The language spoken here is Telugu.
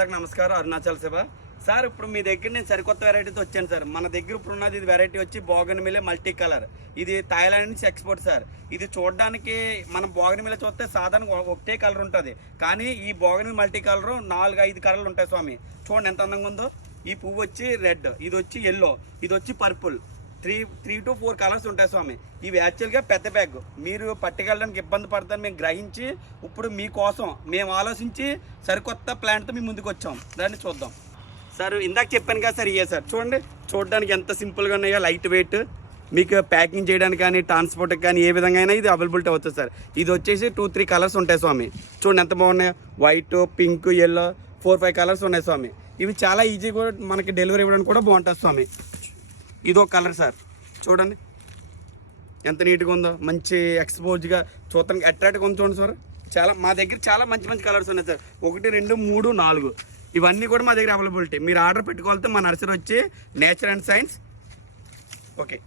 అందరికి నమస్కారం. అరుణాచల్ శివ సార్. ఇప్పుడు మీ దగ్గర నేను సరికొత్త వెరైటీతో వచ్చాను సార్. మన దగ్గర ఇప్పుడు ఉన్నది ఇది వెరైటీ వచ్చి బోగన్విల్లే మల్టీ కలర్. ఇది థాయిలాండ్ నుంచి ఎక్స్పోర్ట్ సార్. ఇది చూడడానికి మనం బోగన్విల్లే చూస్తే సాధారణ ఒకటే కలర్ ఉంటుంది, కానీ ఈ బోగన్విల్లే మల్టీ కలర్ 4-5 కలర్లు ఉంటాయి స్వామి. చూడండి ఎంత అందంగా ఉందో. ఈ పువ్వు వచ్చి రెడ్, ఇది వచ్చి ఎల్లో, ఇది వచ్చి పర్పుల్. 3 to 4 కలర్స్ ఉంటాయి స్వామి. ఇవి యాక్చువల్గా పెద్ద బ్యాగ్, మీరు పట్టుకెళ్ళడానికి ఇబ్బంది పడతాను మేము గ్రహించి ఇప్పుడు మీకోసం మేము ఆలోచించి సరికొత్త ప్లాంట్తో మేము ముందుకు వచ్చాం. దాన్ని చూద్దాం సార్. ఇందాక చెప్పాను కదా సార్, ఇయే సార్ చూడండి. చూడడానికి ఎంత సింపుల్గా ఉన్నాయో, లైట్ వెయిట్. మీకు ప్యాకింగ్ చేయడానికి కానీ ట్రాన్స్పోర్ట్కి కానీ ఏ విధంగా అయినా ఇది అవైలబిలిటీ అవుతుంది సార్. ఇది వచ్చేసి 2-3 కలర్స్ ఉంటాయి స్వామి. చూడండి ఎంత బాగున్నాయో, వైట్, పింక్, ఎల్లో, 4-5 కలర్స్ ఉన్నాయి స్వామి. ఇవి చాలా ఈజీగా మనకి డెలివరీ ఇవ్వడానికి కూడా బాగుంటుంది స్వామి. ఇదో కలర్ సార్, చూడండి ఎంత నీట్గా ఉందో, మంచి ఎక్స్పోజ్గా చూడటానికి అట్రాక్ట్గా ఉంది చూడండి సార్. చాలా మా దగ్గర చాలా మంచి మంచి కలర్స్ ఉన్నాయి సార్. 1, 2, 3, 4 ఇవన్నీ కూడా మా దగ్గర అవైలబిలిటీ. మీరు ఆర్డర్ పెట్టుకోవాలంటే మా నర్సరీ వచ్చి నేచర్ అండ్ సైన్స్. ఓకే.